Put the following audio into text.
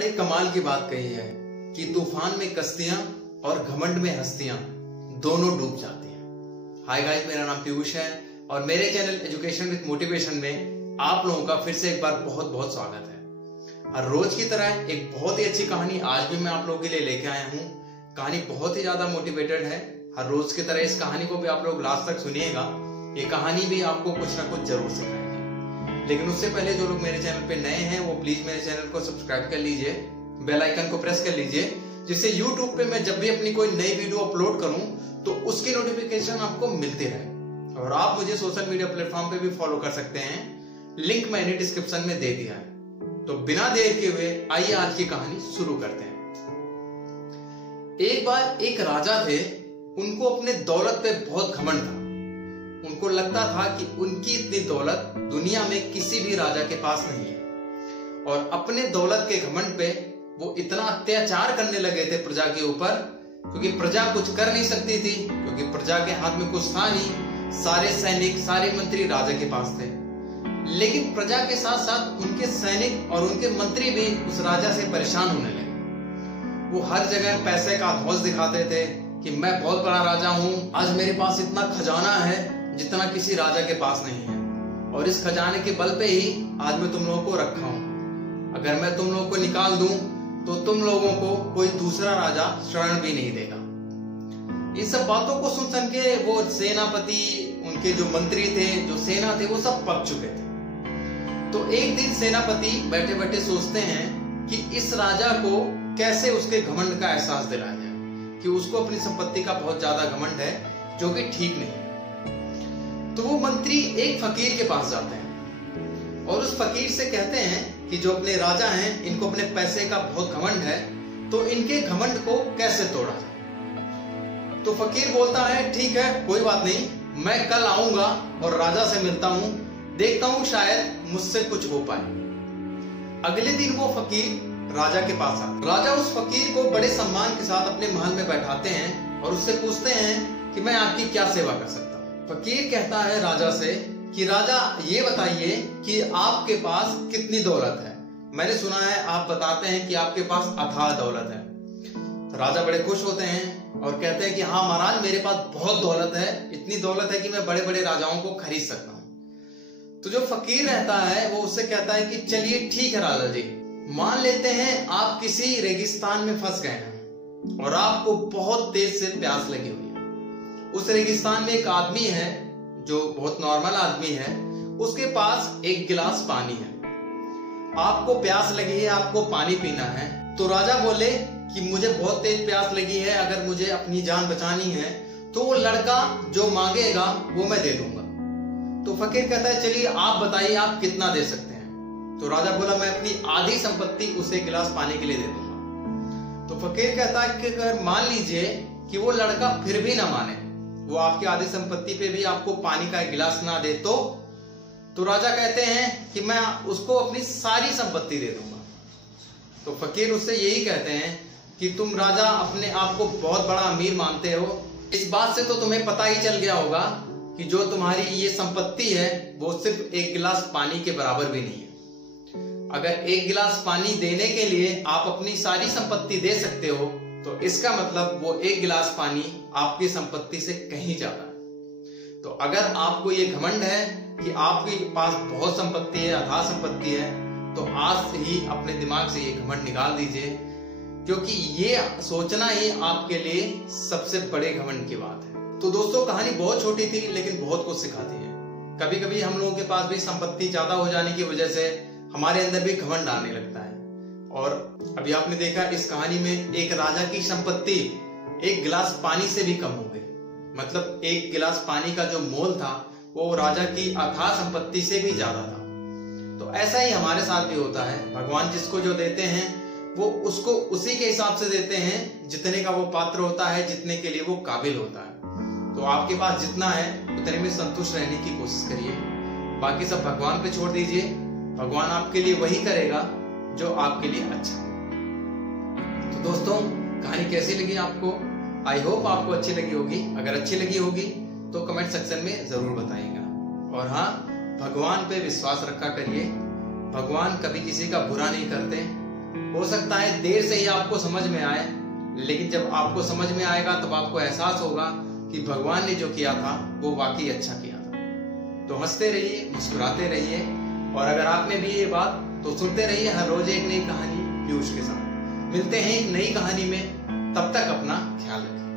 बड़े कमाल की बात कही है कि तूफान में कश्तियां और घमंड में हस्तियां दोनों डूब जाती हैं। हाय गाइस, मेरा नाम पीयूष है और मेरे चैनल एजुकेशन विद मोटिवेशन में आप लोगों का फिर से एक बार बहुत बहुत स्वागत है। हर रोज की तरह एक बहुत ही अच्छी कहानी आज भी मैं आप लोगों के लिए लेके आया हूँ। कहानी बहुत ही ज्यादा मोटिवेटेड है। हर रोज की तरह इस कहानी को भी आप लोग लास्ट तक सुनिएगा। ये कहानी भी आपको कुछ ना कुछ जरूर सिखाएगी। लेकिन उससे पहले जो लोग मेरे चैनल पे नए हैं वो प्लीज मेरे चैनल को सब्सक्राइब कर लीजिए, बेल आइकन को प्रेस कर लीजिए, जिससे YouTube पे मैं जब भी अपनी कोई नई वीडियो अपलोड करूं तो उसकी नोटिफिकेशन आपको मिलती रहे। और आप मुझे सोशल मीडिया प्लेटफॉर्म पे भी फॉलो कर सकते हैं, लिंक मैंने डिस्क्रिप्शन में दे दिया है। तो बिना देर के हुए आइए आज की कहानी शुरू करते हैं। एक बार एक राजा थे, उनको अपने दौलत पे बहुत घमंड था। उनको लगता था कि उनकी इतनी दौलत दुनिया में किसी भी राजा के पास नहीं है। और अपने दौलत के घमंड पे वो इतना अत्याचार करने लगे थे प्रजा के ऊपर, क्योंकि प्रजा कुछ कर नहीं सकती थी, क्योंकि प्रजा के हाथ में कुछ था नहीं। सारे सैनिक, सारे मंत्री राजा के पास थे। लेकिन प्रजा के साथ साथ उनके सैनिक और उनके मंत्री भी उस राजा से परेशान होने लगे। वो हर जगह पैसे का धौंस दिखाते थे कि मैं बहुत बड़ा राजा हूं, आज मेरे पास इतना खजाना है जितना किसी राजा के पास नहीं है, और इस खजाने के बल पे ही आज मैं तुम लोगों को रखा हूं। अगर मैं तुम लोगों को निकाल दूं तो तुम लोगों को कोई दूसरा राजा शरण भी नहीं देगा। इन सब बातों को सुन के वो सेनापति, उनके जो मंत्री थे, जो सेना थे, वो सब पक चुके थे। तो एक दिन सेनापति बैठे बैठे सोचते हैं कि इस राजा को कैसे उसके घमंड का एहसास दिलाया जाए, कि उसको अपनी संपत्ति का बहुत ज्यादा घमंड है, जो कि ठीक नहीं। तो वो मंत्री एक फकीर के पास जाते हैं और उस फकीर से कहते हैं कि जो अपने राजा हैं, इनको अपने पैसे का बहुत घमंड है, तो इनके घमंड को कैसे तोड़ा जाए। तो फकीर बोलता है, ठीक है, कोई बात नहीं, मैं कल आऊंगा और राजा से मिलता हूं, देखता हूं शायद मुझसे कुछ हो पाए। अगले दिन वो फकीर राजा के पास आता। राजा उस फकीर को बड़े सम्मान के साथ अपने महल में बैठाते हैं और उससे पूछते हैं कि मैं आपकी क्या सेवा कर सकता हूँ। फकीर कहता है राजा से कि राजा, ये बताइए कि आपके पास कितनी दौलत है। मैंने सुना है आप बताते हैं कि आपके पास अथाह दौलत है। तो राजा बड़े खुश होते हैं और कहते हैं कि हाँ महाराज, मेरे पास बहुत दौलत है, इतनी दौलत है कि मैं बड़े बड़े राजाओं को खरीद सकता हूँ। तो जो फकीर रहता है वो उससे कहता है कि चलिए ठीक है राजा जी, मान लेते हैं आप किसी रेगिस्तान में फंस गए हैं और आपको बहुत तेज से प्यास लगी हुई है। उस रेगिस्तान में एक आदमी है जो बहुत नॉर्मल आदमी है, उसके पास एक गिलास पानी है। आपको प्यास लगी है, आपको पानी पीना है। तो राजा बोले कि मुझे बहुत तेज प्यास लगी है, अगर मुझे अपनी जान बचानी है तो वो लड़का जो मांगेगा वो मैं दे दूंगा। तो फकीर कहता है, चलिए आप बताइए आप कितना दे सकते हैं। तो राजा बोला, मैं अपनी आधी संपत्ति उसे गिलास पानी के लिए दे दूंगा। तो फकीर कहता है कि अगर मान लीजिए कि वो लड़का फिर भी ना माने, वो आपकी आधी संपत्ति पे भी आपको पानी का एक गिलास ना दे, तो राजा कहते हैं कि मैं उसको अपनी सारी संपत्ति दे दूंगा। तो फकीर उससे यही कहते हैं कि तुम राजा अपने आप को बहुत बड़ा अमीर मानते हो, इस बात से तो तुम्हें पता ही चल गया होगा कि जो तुम्हारी ये संपत्ति है वो सिर्फ एक गिलास पानी के बराबर भी नहीं है। अगर एक गिलास पानी देने के लिए आप अपनी सारी संपत्ति दे सकते हो, तो इसका मतलब वो एक गिलास पानी आपकी संपत्ति से कहीं ज्यादा है। तो अगर आपको ये घमंड है कि आपके पास बहुत संपत्ति है, अथाह संपत्ति है, तो आज से ही अपने दिमाग से ये घमंड निकाल दीजिए, क्योंकि ये सोचना ही आपके लिए सबसे बड़े घमंड की बात है। तो दोस्तों, कहानी बहुत छोटी थी लेकिन बहुत कुछ सिखाती है। कभी कभी हम लोगों के पास भी संपत्ति ज्यादा हो जाने की वजह से हमारे अंदर भी घमंड आने लगता है। और अभी आपने देखा इस कहानी में एक राजा की संपत्ति एक गिलास पानी से भी कम हो गई। मतलब एक गिलास पानी का जो मोल था वो राजा की अथाह संपत्ति से भी ज्यादा था। तो ऐसा ही हमारे साथ भी होता है। भगवान जिसको जो देते हैं वो उसको उसी के हिसाब से देते हैं जितने का वो पात्र होता है, जितने के लिए वो काबिल होता है। तो आपके पास जितना है उतने में संतुष्ट रहने की कोशिश करिए, बाकी सब भगवान पे छोड़ दीजिए। भगवान आपके लिए वही करेगा जो आपके लिए अच्छा हो। तो दोस्तों, कहानी कैसी लगी आपको? आई होप आपको अच्छी लगी होगी। अगर अच्छी लगी होगी तो कमेंट सेक्शन में जरूर बताइएगा। और हाँ, भगवान पे विश्वास रखा करिए। भगवान कभी किसी का बुरा नहीं करते। हो सकता है देर से ही आपको समझ में आए, लेकिन जब आपको समझ में आएगा तब आपको एहसास होगा कि भगवान ने जो किया था वो वाकई अच्छा किया था। तो हंसते रहिए, मुस्कुराते रहिए, और अगर आप में भी ये बात तो सुनते रहिए हर रोज एक नई कहानी पीयूष के साथ। मिलते हैं एक नई कहानी में, तब तक अपना ख्याल रखिए।